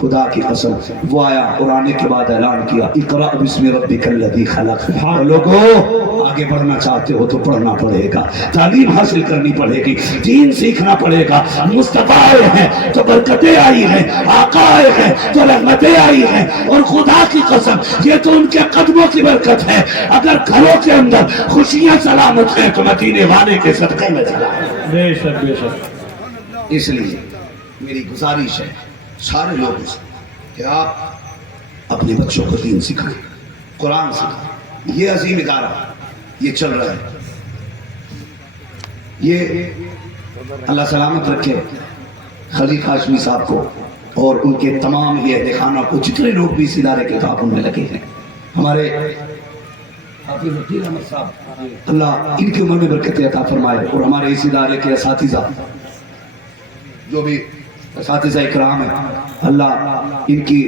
خدا کی قسم وہ آیا اور آنے کے بعد اعلان کیا اقرأ بسم ربک الذی خلق. اور لوگوں آگے بڑھنا چاہتے ہو تو پڑھنا پڑے گا، تعلیم حاصل کرنی پڑے گی، دین سیکھنا پڑے گا. مصطفیٰ آئے ہیں تو برکتیں آئی ہیں، آقا آئے ہیں تو رحمتیں آئی ہیں. اور خدا کی قسم یہ تو ان کے قدموں کی برکت ہے. اگر گھروں کے اندر خوشیاں سلامت ہیں تو مدینے والے کے صدقے میں سلامت. بے شک بے شک. اس لیے میری گزارش ہے سارے لوگوں سے کہ آپ اپنے بچوں کو دین سکھائیں، قرآن سکھائیں. یہ عظیم ادارہ یہ چل رہا ہے، یہ اللہ سلامت رکھے خلیل ہاشمی صاحب کو اور ان کے تمام یہ اہل خانہ کو، جتنے لوگ بھی اس ادارے کے تعاون میں لگے ہیں. ہمارے حافظ وکیل احمد صاحب اللہ ان کی عمر میں برکت عطا فرمائے، اور ہمارے اس ادارے کے اساتذہ جو بھی اساتذہ اکرام ہیں اللہ ان کی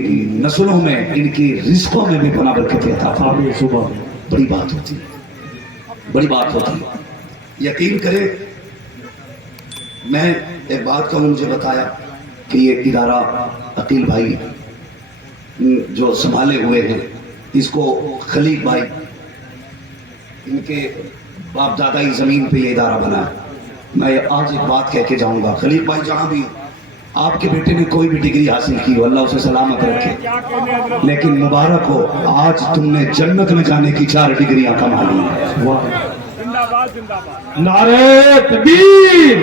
نسلوں میں ان کی رزقوں میں بھی بنا برکت عطا فرمائے. صبح بڑی بات ہوتی ہے، بڑی بات ہوتی ہے. یقین کرے میں ایک بات کہوں، مجھے بتایا کہ یہ ادارہ عقیل بھائی جو سنبھالے ہوئے ہیں، اس کو خلیل بھائی ان کے باپ دادائی زمین پہ یہ ادارہ بنا ہے. میں آج ایک بات کہہ کے جاؤں گا، خلیل بھائی جہاں بھی آپ کے بیٹے نے کوئی بھی ڈگری حاصل کی ہو اللہ اسے سلامت رکھے، لیکن مبارک ہو آج تم نے جنت میں جانے کی 4 ڈگریاں کما لی ہیں. نعرہ تکبیر،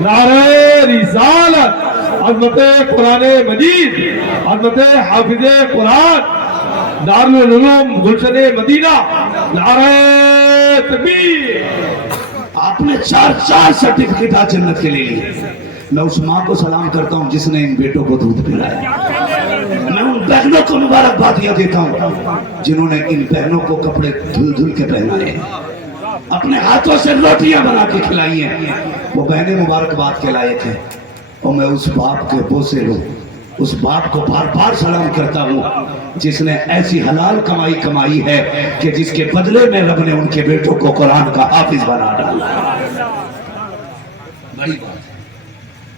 نعرہ رسالت، عظمت قرآن مجید، عظمت حافظ قرآن، دارالعلوم گلشن مدینہ، نعرہ تکبیر. آپ نے 4 سرٹیفکیٹ آج جنت کے لے لیے. میں اس ماں کو سلام کرتا ہوں جس نے ان بیٹوں کو دودھ پلایا. میں ان بہنوں کو مبارکبادیاں دیتا ہوں جنہوں نے ان بہنوں کو کپڑے دھل دھل کے پہنائے ہیں، اپنے ہاتھوں سے روٹیاں بنا کے کھلائی ہیں. وہ بہنیں مبارکباد کے لائق ہیں. اور میں اس باپ کے بوسے ہوں، اس باپ کو بار بار سلام کرتا ہوں جس نے ایسی حلال کمائی کمائی ہے کہ جس کے بدلے میں رب نے ان کے بیٹوں کو قرآن کا حافظ بنا ڈالا. بڑی بات ہے.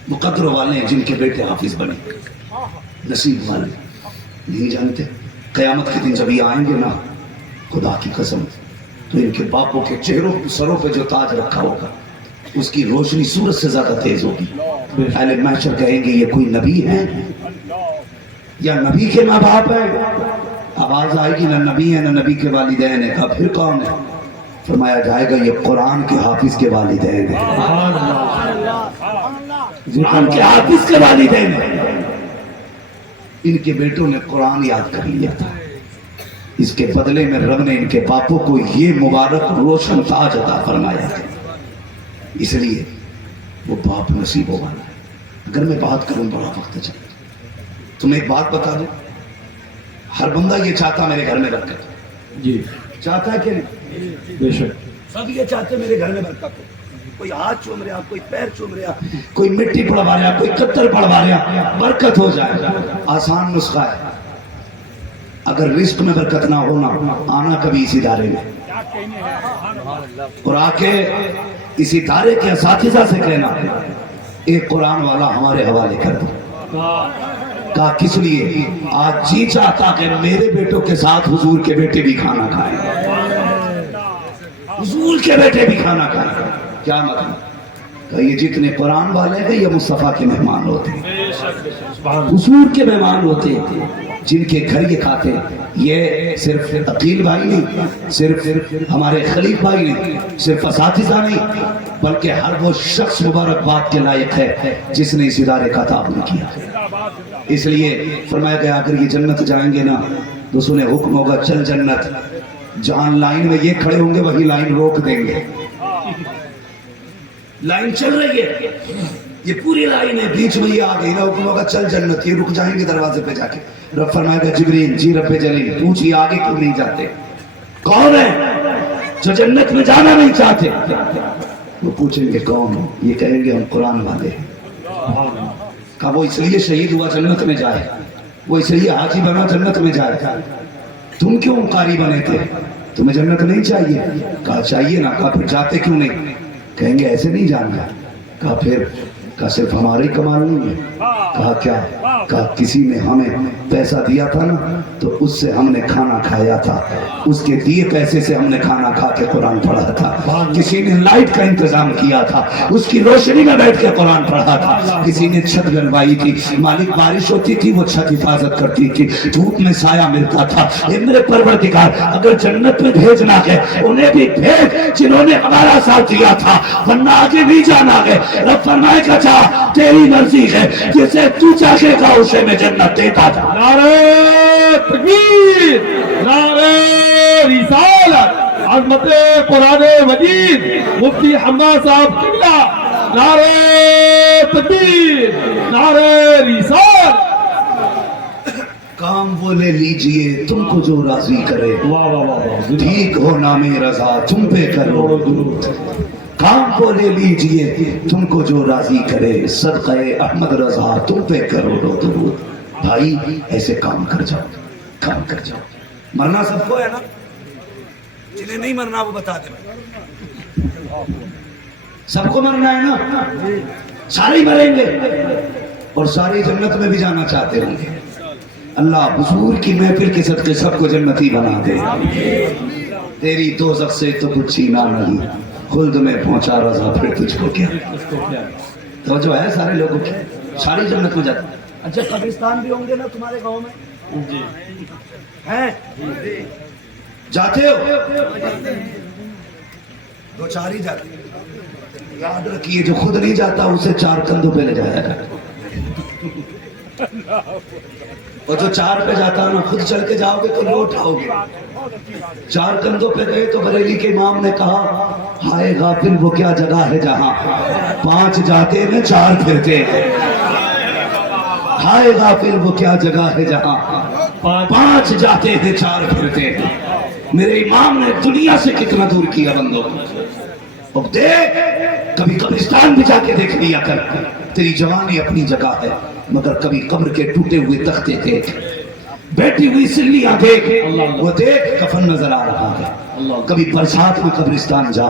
مقدر والے ہیں جن کے بیٹے حافظ بنے، نصیب والے نہیں جانتے. قیامت کے دن جب یہ آئیں گے نا خدا کی قسم تو ان کے باپوں کے چہروں سروں پہ جو تاج رکھا ہوگا اس کی روشنی سورج سے زیادہ تیز ہوگی. اہل محشر کہیں گے یہ کوئی نبی ہے یا نبی کے ماں باپ ہیں؟ آواز آئے گی نہ نبی ہے نہ نبی کے والدین ہے. کہا پھر کون ہے؟ فرمایا جائے گا یہ قرآن کے حافظ کے والدین ہیں، قرآن کے حافظ کے والدین ہیں. ان کے بیٹوں نے قرآن یاد کر لیا تھا، اس کے بدلے میں رب نے ان کے باپوں کو یہ مبارک روشن تاج عطا فرمایا ہے. اس لیے وہ باپ نصیبوں والا ہے. اگر میں بات کروں بڑا وقت چلے، تمہیں ایک بات بتا دوں، ہر بندہ یہ چاہتا میرے گھر میں برکت. جی چاہتا ہے کہ نہیں؟ بے شک. سب یہ چاہتے میرے گھر میں برکت ہو. کوئی ہاتھ چوم رہا، کوئی پیر چوم رہا، کوئی مٹی پڑوا رہا، کوئی کتر پڑوا رہا، برکت ہو جائے. آسان نسخہ ہے. اگر رزق میں برکت نہ ہونا آنا کبھی اس ادارے میں اور آ کے اس ادارے کے اساتذہ سے کہنا ایک قرآن والا ہمارے حوالے کر دو. کہا کس لیے؟ آج جی چاہتا کہ میرے بیٹوں کے ساتھ حضور کے بیٹے بھی کھانا کھائیں، حضور کے بیٹے بھی کھانا کھائیں. کیا مطلب؟ کہ یہ جتنے قرآن والے ہیں یہ مصطفیٰ کے مہمان ہوتے ہیں، حضور کے مہمان ہوتے ہیں. جن کے گھر یہ کھاتے ہیں یہ صرف عقیل بھائی نہیں، صرف ہمارے خلیل بھائی نہیں، صرف اساتذہ نہیں، بلکہ ہر وہ شخص مبارکباد کے لائق ہے جس نے اس ادارے کا تعاون کیا. اس لیے فرمایا گیا اگر یہ جنت جائیں گے نا تو سنیں حکم ہوگا چل جنت. جہاں لائن میں یہ کھڑے ہوں گے وہی لائن روک دیں گے. لائن چل رہی ہے، یہ پوری لائن ہے، بیچ میں یہ آ گئی نا حکم ہوگا چل جنت. یہ رک جائیں گے دروازے پہ جا کے. رب فرمائے گا جبریل جی رب جلیل پوچھئے آگے کیوں نہیں جاتے؟ کون ہے جو جنت میں جانا نہیں چاہتے؟ وہ پوچھیں گے کون ہو؟ یہ کہیں گے ہم قرآن والے ہیں. کہا وہ اس لیے شہید ہوا جنت میں جائے، وہ اس لیے حاجی بنا جنت میں جائے. تم کیوں قاری بنے تھے؟ تمہیں جنت نہیں چاہیے؟ کہا چاہیے نا. کہا پھر جاتے کیوں نہیں؟ کہیں گے ایسے نہیں جانا. کہا پھر کہا صرف ہمارے ہی کمال نہیں ہے. کہا کیا؟ کہا کسی نے ہمیں پیسہ دیا تھا نا تو اس سے ہم نے کھانا کھایا تھا, اس کے دیے پیسے سے ہم نے کھانا کھا کے قرآن پڑھا تھا. کسی نے لائٹ کا انتظام کیا تھا, اس کی روشنی میں بیٹھ کے قرآن پڑھا تھا. کسی نے چھت بنوائی تھی, مالک بارش ہوتی تھی وہ چھت حفاظت کرتی تھی, دھوپ میں سایہ ملتا تھا. اے میرے پروردگار, اگر جنت میں بھیجنا ہے انہیں بھی بھیج جنہوں نے ہمارا ساتھ دیا تھا, ورنہ آگے بھی جانا ہے. رب فرمائے گا جا تیری مرضی ہے, جسے تو چاہے گا اسے میں جنت دیتا تھا. نعرہ تکبیر, نعرہ رسالت, عظمت قرآن مجید, مفتی حماد صاحب قبلہ, نعرہ تکبیر, نعرہ رسالت. کام وہ لے لیجئے تم کو جو راضی کرے, واہ واہ واہ, ٹھیک ہو نام رضا تم پہ کرو درود. کام وہ لے لیجئے تم کو جو راضی کرے, صدقہ احمد رضا تم پہ کرو درود. بھائی ایسے کام کر جاؤ, کام کر جاؤ. مرنا سب کو ہے نا, جنہیں نہیں مرنا وہ بتا دیں. سب کو مرنا ہے نا, سارے مریں گے اور ساری جنت میں بھی جانا چاہتے ہوں گے. اللہ حضور کی محفل کے صدقے سب کو جنتی بنا دے. تیری دوزخ سے تو کچھ چھینا نہیں, خلد میں پہنچا رضا پھر تجھ کو کیا. تو جو ہے سارے لوگوں کی ساری جنت میں جاتے. اچھا قبرستان بھی ہوں گے نا تمہارے گاؤں میں, جی ہیں جاتے ہو؟ دو چار ہی جاتے. یاد رکھیے جو خود نہیں جاتا اسے چار کندھوں پہ لے جایا جاتا, اور جو چار پہ جاتا ہے نا خود چل کے جاؤ گے تو لو اٹھاؤ گے. چار کندھوں پہ گئے تو بریلی کے امام نے کہا ہائے غافل وہ کیا جگہ ہے جہاں پانچ جاتے ہیں چار پھرتے ہیں. ہائے غافل وہ کیا جگہ ہے جہاں پانچ جاتے ہیں چار پھرتے ہیں. میرے امام نے دنیا سے کتنا دور کیا بندوں کو. اب دیکھ کبھی قبرستان بھی جا کے دیکھ لیا کر. تیری جوانی اپنی جگہ ہے مگر کبھی قبر کے ٹوٹے ہوئے تختے دیکھ, بیٹھی ہوئی سلیاں دیکھ, وہ دیکھ کفن نظر آ رہا ہے. کبھی برسات میں قبرستان جا,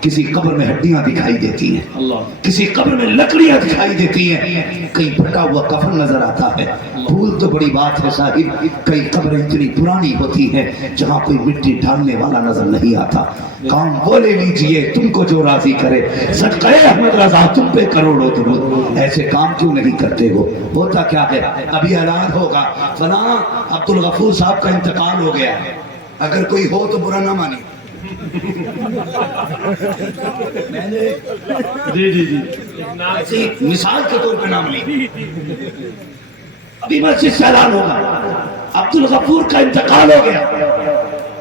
کسی قبر میں ہڈیاں دکھائی دیتی ہیں, کسی قبر میں لکڑیاں دکھائی دیتی ہیں, کہیں پھٹا ہوا کفن نظر آتا ہے. پھول تو بڑی بات ہے صاحب, کئی قبریں اتنی پرانی ہوتی ہیں جہاں کوئی مٹی ڈالنے والا نظر نہیں آتا. کام وہ لے لیجئے تم کو جو راضی کرے, صدقہ احمد رضا تم پہ کروڑوں درود. ایسے کام کیوں نہیں کرتے ہو؟ ہوتا کیا ہے, ابھی اعلان ہوگا فلاں عبد الغفور صاحب کا انتقال ہو گیا ہے, اگر کوئی ہو تو برا نہ مانی. میں نے جی جی جی ایسی مثال کے طور پہ نام لی. ابھی مسجد سے اعلان ہوگا عبد الغفور کا انتقال ہو گیا,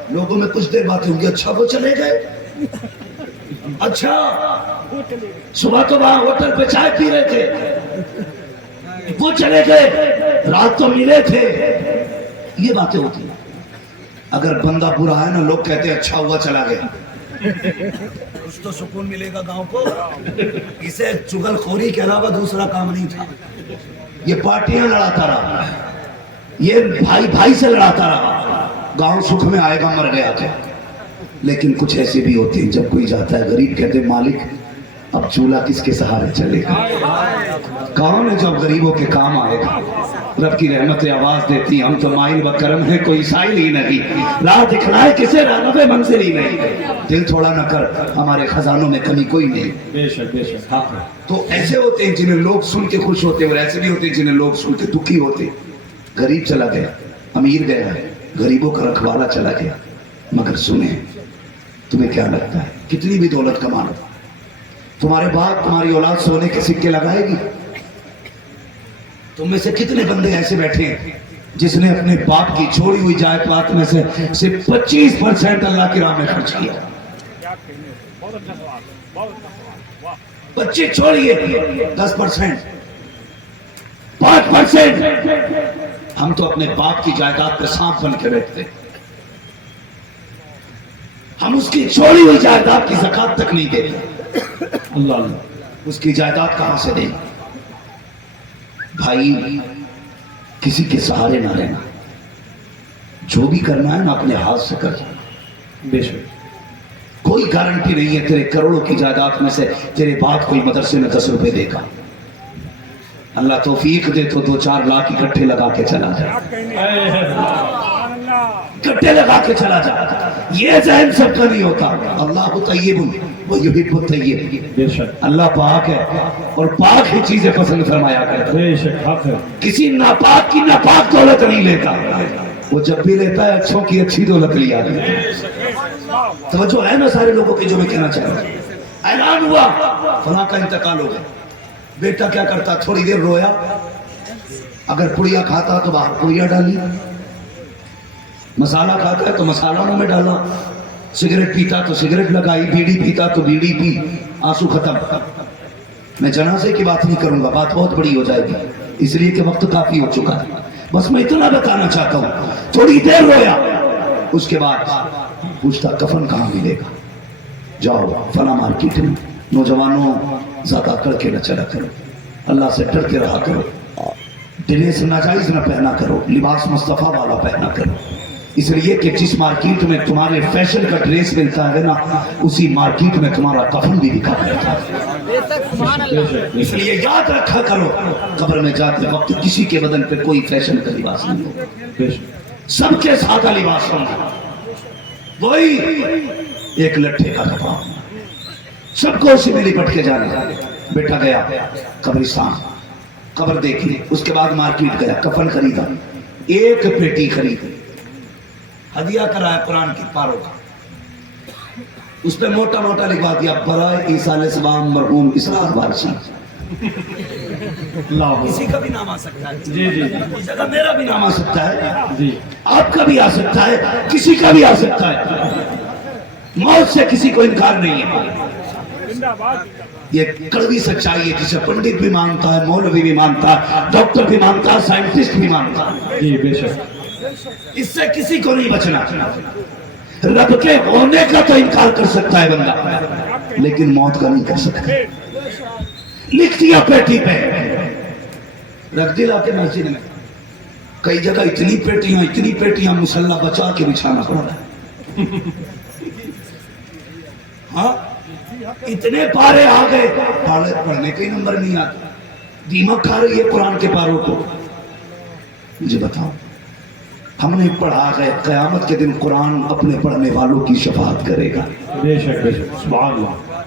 لوگوں میں کچھ دیر باتیں ہوں گی, اچھا وہ چلے گئے, اچھا صبح تو وہاں ہوٹل پہ چائے پی رہے تھے, وہ چلے گئے, رات تو ملے تھے. یہ باتیں ہوتی ہیں. اگر بندہ برا ہے نا لوگ کہتے ہیں اچھا ہوا چلا گیا, کچھ تو سکون ملے گا گاؤں کو. اسے چغل خوری کے علاوہ دوسرا کام نہیں تھا. یہ پارٹیاں لڑاتا رہا, یہ بھائی بھائی سے لڑاتا رہا, گاؤں سکھ میں آئے گا مر گیا تھا. لیکن کچھ ایسے بھی ہوتے ہیں جب کوئی جاتا ہے غریب کہتے ہیں مالک اب چولہا کس کے سہارے چلے گا. کون ہے جو اب غریبوں کے کام آئے گا؟ رب کی رحمتیں آواز دیتی, ہم تو مائل و کرم ہے کوئی سائل ہی نہیں, راہ دکھلائے کسے راہ منزل ہی نہیں. دل تھوڑا نہ کر, ہمارے خزانوں میں کمی کوئی نہیں. بے شک بے شک. تو ایسے ہوتے ہیں جنہیں لوگ سن کے خوش ہوتے ہیں, اور ایسے بھی ہوتے ہیں جنہیں لوگ سن کے دکھی ہوتے ہیں. غریب چلا گیا, امیر گیا, غریبوں کا رکھوالا چلا گیا. مگر سنیں, تمہیں کیا لگتا ہے کتنی بھی دولت کما لو, تمہارے باپ تمہاری اولاد سونے کے سکے لگائے گی؟ تم میں سے کتنے بندے ایسے بیٹھے ہیں جس نے اپنے باپ کی چھوڑی ہوئی جائیداد میں سے صرف 25% اللہ کی راہ میں خرچ کیا؟ 25 چھوڑیے, 10%, 5%. ہم تو اپنے باپ کی جائیداد پہ سانپ بن کے بیٹھتے, ہم اس کی چھوڑی ہوئی جائیداد کی زکات تک نہیں دیتے. اللہ اللہ, اس کی جائیداد کہاں سے دیں؟ بھائی کسی کے سہارے نہ رہنا, جو بھی کرنا ہے نا اپنے ہاتھ سے کر. بے شک. کوئی گارنٹی نہیں ہے تیرے کروڑوں کی جائیداد میں سے تیرے باپ کوئی مدرسے میں 10 روپے دے گا. اللہ توفیق دے تو 2-4 لاکھ اکٹھے لگا کے چلا جائے، اکٹھے لگا کے چلا جائے. یہ ذہن سب کا نہیں ہوتا. اللہ طیب ویحب الطیب. بے شک اللہ پاک ہے اور پاک ہی چیزیں پسند فرمایا کرتا ہے. بے شک حق ہے. کسی ناپاک کی ناپاک دولت نہیں لیتا. وہ جب بھی لیتا ہے اچھوں کی اچھی دولت لیا ہے. توجہ ہے نا سارے لوگوں کی جو میں کہنا چاہ رہا ہوں. اعلان ہوا فلاں کا انتقال ہو گیا. بیٹا کیا کرتا؟ تھوڑی دیر رویا، اگر پڑیا کھاتا تو باہر پڑیا ڈالی، مسالہ کھاتا ہے تو مسالہ منہ میں ڈالا، سگریٹ پیتا تو سگریٹ لگائی، بیڑی پیتا تو بیڑی پی. آنسو ختم. میں جنازے کی بات نہیں کروں گا، بات بہت بڑی ہو جائے گی، اس لیے کہ وقت کافی ہو چکا ہے. بس میں اتنا بتانا چاہتا ہوں، تھوڑی دیر رویا، اس کے بعد پوچھتا کفن کہاں ملے گا؟ جاؤ فلاں مارکیٹ میں. نوجوانوں زیادہ کر کے نہ چلا کرو، اللہ سے ڈر کے رہا کرو، ڈریس ناجائز نہ پہنا کرو، لباس مصطفیٰ والا پہنا کرو. اس لیے کہ جس مارکیٹ میں تمہارے فیشن کا ڈریس ملتا ہے نا، اسی مارکیٹ میں تمہارا کفن بھی بکا کرتا ہے. اس لیے یاد رکھا کرو، قبر میں جاتے وقت کسی کے بدن پہ کوئی فیشن کا لباس نہیں ہو، بے شک سب کے سادہ لباس ہونا. وہی ایک لٹھے کا کپڑا، سب کو اسی میں لپٹ کے جانا. بیٹا گیا قبرستان، قبر دیکھی، اس کے بعد مارکیٹ گیا، کفن خریدا، ایک پیٹی خریدی، ہدیہ کرایا قرآن کی پاروں کا. اس پہ موٹا موٹا لکھوا دیا برائے عیسیٰ سلام مرحوم اسراج وارسی. کسی کا بھی نام آ سکتا ہے، جی جی اس جگہ میرا بھی نام آ سکتا ہے، جی آپ کا بھی آ سکتا ہے، کسی کا بھی آ سکتا ہے. موت سے کسی کو انکار نہیں ہے. یہ کڑوی سچائی ہے جسے پنڈت بھی مانتا ہے، مولوی بھی مانتا ہے، ڈاکٹر بھی مانتا ہے، سائنٹسٹ بھی مانتا ہے. جی بے شک. اس سے کسی کو نہیں بچنا. رب کے ہونے کا تو انکار کر سکتا ہے بندہ، لیکن موت کا نہیں کر سکتا. لکھ دیا پیٹی پہ، رکھ دیا کے مسجد میں. کئی جگہ اتنی پیٹیاں مسلح بچا کے بچھانا پڑ رہا ہے. ہاں اتنے پارے آ گئے، پڑھنے کے نمبر نہیں آتے. دیمک کھا رہی ہے قرآن کے پاروں کو. مجھے بتاؤ، ہم نے پڑھا ہے قیامت کے دن قرآن اپنے پڑھنے والوں کی شفاعت کرے گا. بے شک بے شک. سبحان اللہ.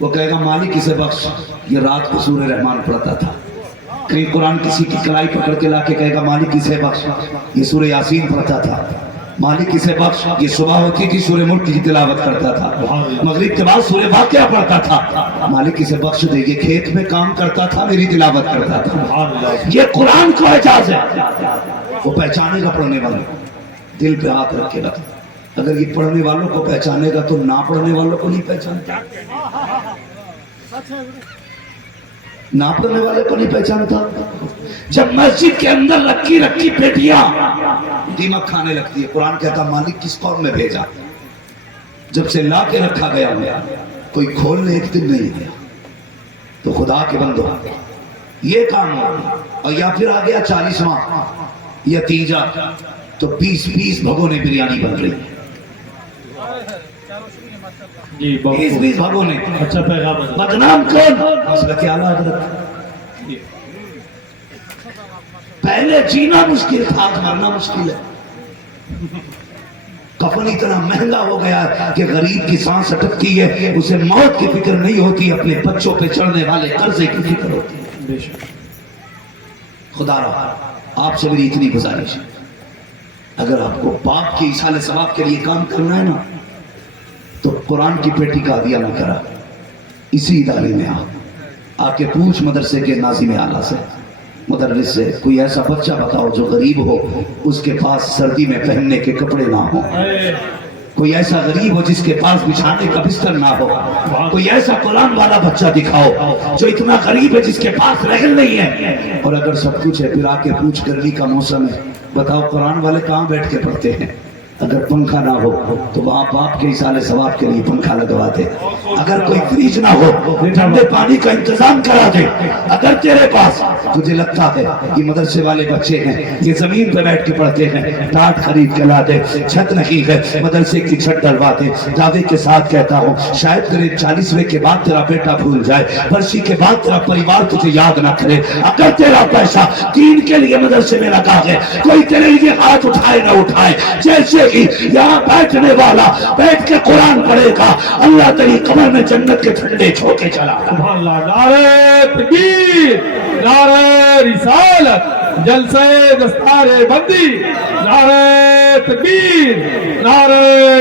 وہ کہے گا مالک اسے بخش، یہ رات کو سورہ رحمان پڑھتا تھا. کہیں قرآن کسی کی کلائی پکڑ کے لا کے کہے گا مالک اسے بخش، یہ سورہ یاسین پڑھتا تھا. مالک اسے بخش، یہ صبح ہوتی تھی سورہ ملک کی تلاوت کرتا تھا، مغرب کے بعد سورہ واقعہ پڑھتا تھا. مالک اسے بخش دے، یہ کھیت میں کام کرتا تھا، میری تلاوت کرتا تھا. یہ قرآن کو اعجاز ہے. وہ پہچانے گا پڑھنے والوں، دل پہ ہاتھ رکھے گا. اگر یہ پڑھنے والوں کو پہچانے گا تو نہ پڑھنے والوں کو نہیں پہچانتا. نہ پڑھنے والے کو نہیں پہچانتا. جب مسجد کے اندر رکھی پیٹیاں دیمک کھانے لگتی ہے، قرآن کہتا مالک کس قوم میں بھیجا. جب سے لا کے رکھا گیا کوئی کھولنے ایک دن نہیں گیا. تو خدا کے بندو یہ کام ہو، اور یا پھر آ گیا 40واں یا تیجا تو 20 بھگونے بریانی بن رہی ہے. جی 20 بھگونے. اچھا پیغام ہے. بدنام کون؟ حضرت اعلیٰ حضرت. پہلے جینا مشکل تھا، آج مرنا مشکل ہے. کفن اتنا مہنگا ہو گیا کہ غریب کی سانس اٹکتی ہے، اسے موت کی فکر نہیں ہوتی، اپنے بچوں پہ چڑھنے والے قرضے کی فکر ہوتی ہے. بے شک. خدا را آپ سے میری اتنی گزارش ہے، اگر آپ کو باپ کی ایصال ثواب کے لیے کام کرنا ہے نا تو قرآن کی پیٹی کا ہدیہ نہ کرا. اسی ادارے میں آ کے پوچھ مدرسے کے ناظم اعلیٰ سے، مدرس سے، کوئی ایسا بچہ بتاؤ جو غریب ہو، اس کے پاس سردی میں پہننے کے کپڑے نہ ہوں. کوئی ایسا غریب ہو جس کے پاس بچھانے کا بستر نہ ہو. کوئی ایسا قرآن والا بچہ دکھاؤ جو اتنا غریب ہے جس کے پاس رحل نہیں ہے. اور اگر سب کچھ ہے پھر آ کے پوچھ، گرمی کا موسم ہے، بتاؤ قرآن والے کہاں بیٹھ کے پڑھتے ہیں؟ اگر پنکھا نہ ہو تو وہاں باپ کے اصال ثواب کے لیے پنکھا لگوا دے. اگر کوئی فریج نہ ہو ٹھنڈے پانی کا انتظام کرا دے. اگر تیرے پاس تجھے لگتا ہے یہ مدرسے والے بچے ہیں یہ زمین پہ بیٹھ کے پڑھتے ہیں, ٹاٹ خرید کے لا دے. چھت نہیں ہے مدرسے کی چھت ڈلوا دے. دعوے کے ساتھ کہتا ہوں شاید تیرے 40ویں کے بعد تیرا بیٹا بھول جائے, برسی کے بعد تیرا پریوار تجھے یاد نہ کرے. اگر تیرا پیسہ دین کے لیے مدرسے میں لگا ہے کوئی تیرے لیے ہاتھ اٹھائے نہ اٹھائے, جیسے ہی یہاں بیٹھنے والا بیٹھ کے قرآن پڑھے گا اللہ تیری قبر میں جنت کے ٹھنڈے چھوکے چلا. سبحان اللہ. نعرہ تکبیر, نعرہ رسالت, جلسہ دستار بندی, نعرہ تکبیر, نعرہ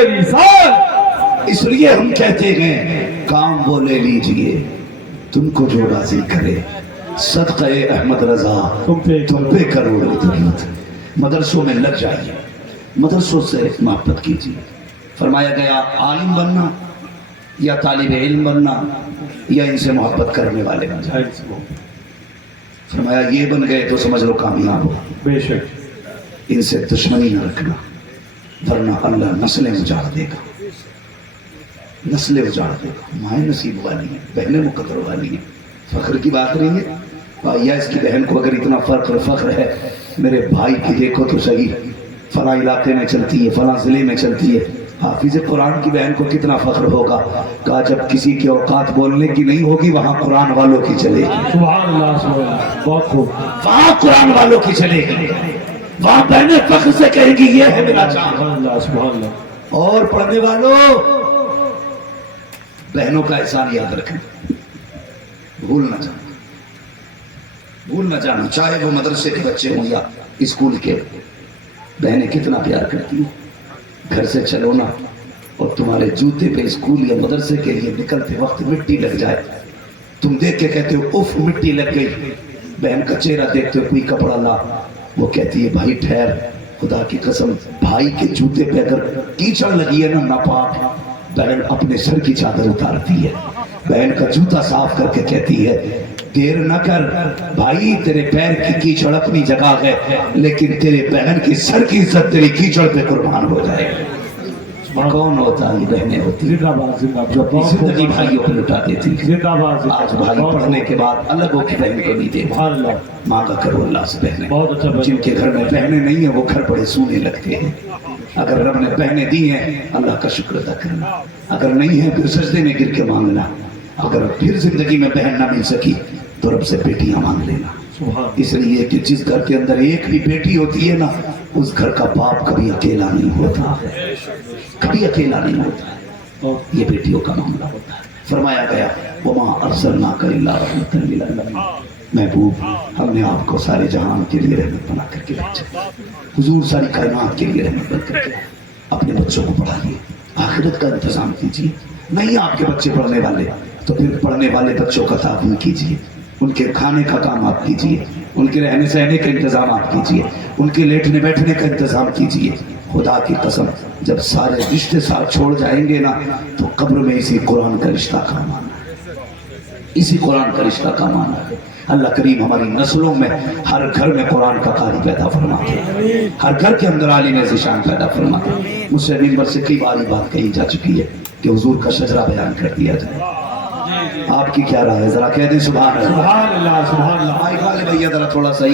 رسالت. اس لیے ہم کہتے ہیں کام وہ لے لیجئے تم کو جو راضی کرے, صدقہ احمد رضا تم پہ کروڑوں درود. مدرسوں میں لگ جائیے, مدرسوں سے محبت کیجیے. فرمایا گیا عالم بننا یا طالب علم بننا یا ان سے محبت کرنے والے بن جائے. فرمایا یہ بن گئے تو سمجھ لو کامیاب ہو. بے شک. ان سے دشمنی نہ رکھنا ورنہ اللہ نسلیں اجاڑ دے گا, نسلیں اجاڑ دے گا. مائیں نصیب والی ہیں, بہنیں مقدر والی ہیں. فخر کی بات رہی ہے بھائیا, اس کی بہن کو اگر اتنا فخر ہے, میرے بھائی کی دیکھو تو صحیح, فلاں علاقے میں چلتی ہے, فلاں ضلع میں چلتی ہے. حافظ قرآن کی بہن کو کتنا فخر ہوگا. کہا جب کسی کی اوقات بولنے کی نہیں ہوگی وہاں قرآن والوں کی چلے گی. سبحان اللہ, سبحان اللہ. بہت خوب. وہاں قرآن والوں کی چلے گی, وہاں بہنیں فخر سے کہیں گی یہ ہے میرا چاند. سبحان اللہ, سبحان اللہ. اور پڑھنے والوں بہنوں کا احسان یاد رکھیں, بھول نہ جانا, بھول نہ جانا. چاہے وہ مدرسے کے بچے ہوں یا اسکول کے, بہنیں کتنا پیار کرتی ہیں. گھر سے چلو نا اور تمہارے جوتے پہ اسکول یا مدرسے کے لیے نکلتے وقت مٹی لگ جائے, تم دیکھ کے کہتے ہو اف مٹی لگ گئی. بہن کا چہرہ دیکھتے ہو کوئی کپڑا لا, وہ کہتی ہے بھائی ٹھہر, خدا کی قسم بھائی کے جوتے پہ اگر کیچڑ لگی ہے نا ناپاک, بہن اپنے سر کی چادر اتارتی ہے. بہن کا جوتا صاف کر کے کہتی ہے دیر نہ کر بھائی, تیرے پیر کی کیچڑ اپنی جگہ ہے لیکن تیرے بہن کی سر کی عزت تیری کیچڑ پہ قربان ہو جائے. کون ہوتا ہے؟ بہنیں ہوتی ہیں جو اپنی زندگی بھائیوں پہ لٹا دیتی ہیں. آج بھائی پڑھنے کے بعد الگ ہو کے بہن کو نہیں دیتے. مانگا کرو اللہ سے بہنیں. جن کے گھر میں بہنیں نہیں ہیں وہ گھر بڑے سونے لگتے ہیں. اگر رب نے بہنیں دی ہیں اللہ کا شکر ادا کرنا, اگر نہیں ہے پھر سجدے میں گر کے مانگنا. اگر پھر زندگی میں بہن نہ مل سکی تو رب سے بیٹیاں مانگ لینا. اس لیے کہ جس گھر کے اندر ایک بھی بیٹی ہوتی ہے نا اس گھر کا باپ کبھی اکیلا نہیں ہوتا, کبھی اکیلا نہیں ہوتا. یہ بیٹیوں کا معاملہ ہوتا ہے. فرمایا گیا وما ارسلناک الا رحمۃ للعالمین, محبوب ہم نے آپ کو سارے جہان کے لیے رحمت بنا کر کے بھیجا. حضور ساری کائنات کے لیے رحمت بن کر کے. اپنے بچوں کو پڑھائیے, آخرت کا انتظام کیجیے. نہیں آپ کے بچے پڑھنے والے تو پھر پڑھنے والے بچوں کا تعاون کیجیے, ان کے کھانے کا کام آپ کیجیے, ان کے رہنے سہنے کے انتظام آپ کیجیے, ان کے لیٹنے بیٹھنے کا انتظام کیجیے. خدا کی قسم جب سارے رشتے ساتھ چھوڑ جائیں گے نا تو قبر میں اسی قرآن کا رشتہ کام آنا ہے, اسی قرآن کا رشتہ کام آنا ہے. اللہ کریم ہماری نسلوں میں ہر گھر میں قرآن کا قاری پیدا فرما دے, ہر گھر کے اندر عالم ذیشان پیدا فرما دے. مجھ سے ممبر سے کئی بار بات کہی جا چکی ہے کہ حضور کا شجرہ بیان کر دیا جائے. آپ کی کیا رائے ہے؟ ذرا کہہ دیں سبحان اللہ. سبحان اللہ, سبحان اللہ. مائک والے بھیا ذرا تھوڑا سا